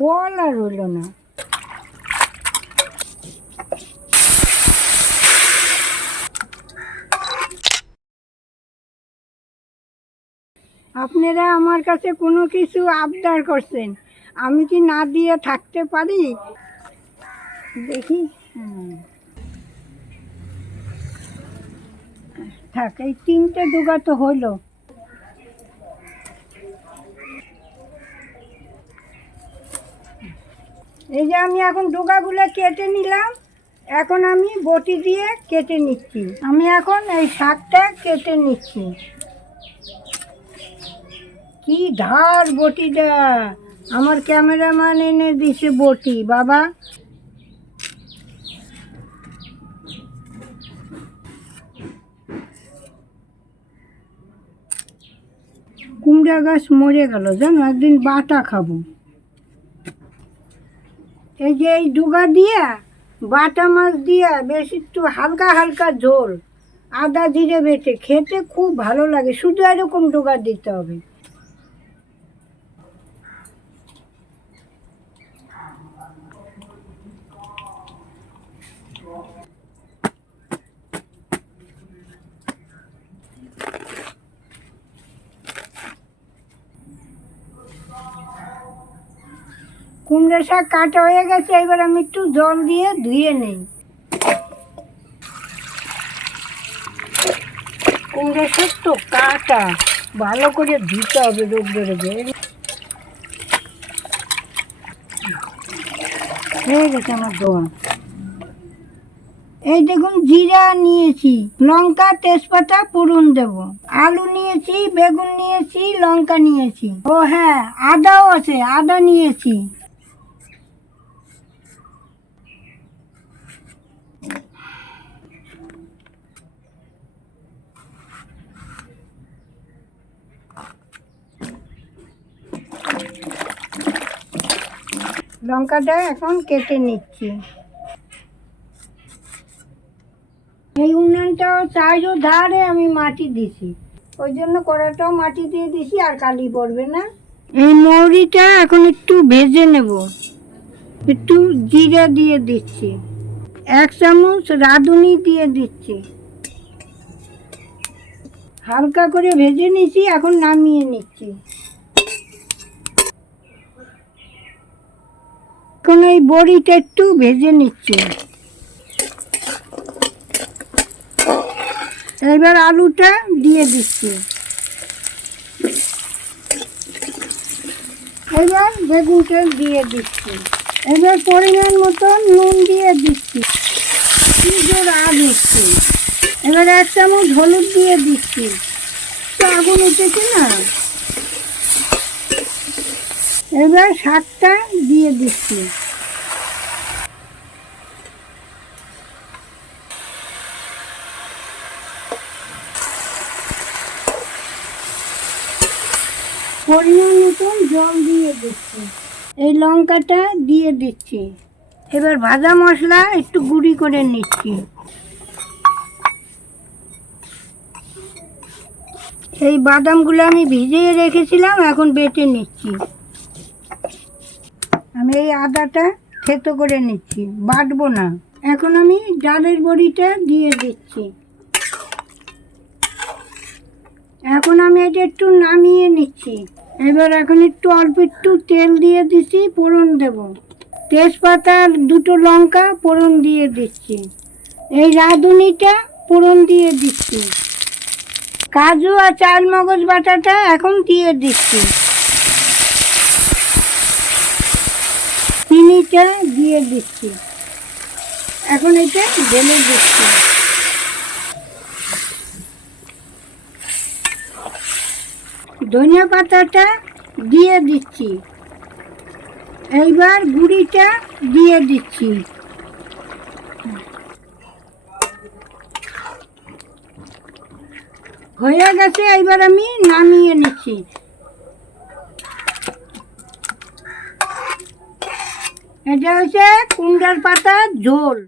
ফল আর হইল না। আপনারা আমার কাছে কোনো কিছু আবদার করছেন, আমি কি না দিয়ে থাকতে পারি? দেখি। থাক, এই তিনটে ডুগা তো হলো। এই যে আমি এখন ডোকাগুলো কেটে নিলাম, এখন আমি বটি দিয়ে কেটে নিচ্ছি। আমি এখন এই শাকটা কেটে নিচ্ছি। কি ধার বটিটা? আমার ক্যামেরাম্যান এনে দিছে বটি, বাবা। কুমড়া গাছ মরে গেল, জানো? একদিন বাটা খাব। এই যে এই ডুগা দিয়া, বাটা মাছ দিয়া বেশ একটু হালকা হালকা ঝোল, আদা জিরে বেটে, খেতে খুব ভালো লাগে। শুধু এরকম ডুগা দিতে হবে। কুমড়ো শাক কাটা হয়ে গেছে, এবার আমি একটু জল দিয়ে ধুয়ে নেই। কুমড়ো শাক তো কাটা, ভালো করে ধুতে হবে রোদ বেরোবে। হয়ে গেছে আমার দোয়া। এই দেখুন, জিরা নিয়েছি, লঙ্কা, তেজপাতা, পুরন দেব। আলু নিয়েছি, বেগুন নিয়েছি, লঙ্কা নিয়েছি। ও হ্যাঁ আদাও আছে, আদা নিয়েছি। লঙ্কাটা এখন কেটে নিচ্ছি। এই উনুনটাও চাইরও ধারে আমি মাটি দিছি। ওই জন্য কড়াটাও মাটি দিয়ে দিছি, আর কালি পড়বে না। এই মৌরিটা এখন একটু ভেজে নেব। একটু জিরা দিয়ে দিচ্ছি। এক চামচ রাঁধুনি দিয়ে দিচ্ছি। হালকা করে ভেজে নিচ্ছি এখন নামিয়ে নিচ্ছি। এখন এই বড়িটা একটু ভেজে নিচ্ছি। এবার আলুটা দিয়ে দিচ্ছি। এবার বেগুনটা দিয়ে দিচ্ছি। এবার পরিমাণ মতো নুন দিয়ে দিচ্ছি। জোর আগ এবার এক চামচ হলুদ দিয়ে দিচ্ছি। আগুন উঠেছে না? এবার শাকটা দিয়ে দিচ্ছি। পরিমাণ মতন জল দিয়ে দিচ্ছি। এই লঙ্কাটা দিয়ে দিচ্ছি। এবার ভাজা মশলা একটু গুঁড়ি করে নিচ্ছি। এই বাদামগুলো আমি ভিজিয়ে রেখেছিলাম, এখন বেটে নিচ্ছি। আমি এই আদাটা থেতো করে নিচ্ছি, বাটবো না। এখন আমি ডালের বড়িটা দিয়ে দিচ্ছি। এখন আমি এটা একটু নামিয়ে নিচ্ছি। এবার এখন একটু অল্প একটু তেল দিয়ে দিচ্ছি, ফোড়ন দেব। তেজপাতা, দুটো লঙ্কা ফোড়ন দিয়ে দিচ্ছি। এই রাঁধুনিটা ফোড়ন দিয়ে দিচ্ছি। কাজু আর চাল মগজ বাটাটা এখন দিয়ে দিচ্ছি। চিনিটা দিয়ে দিচ্ছি। এখন এটা ঢেলে দিচ্ছি। ধনিয়া পাতাটা দিয়ে দিচ্ছি। এইবার গুঁড়িটা দিয়ে দিচ্ছি। হয়ে গেছে, এইবার আমি নামিয়ে নিচ্ছি। এটা হচ্ছে কুমড়ার পাতা ঝোল।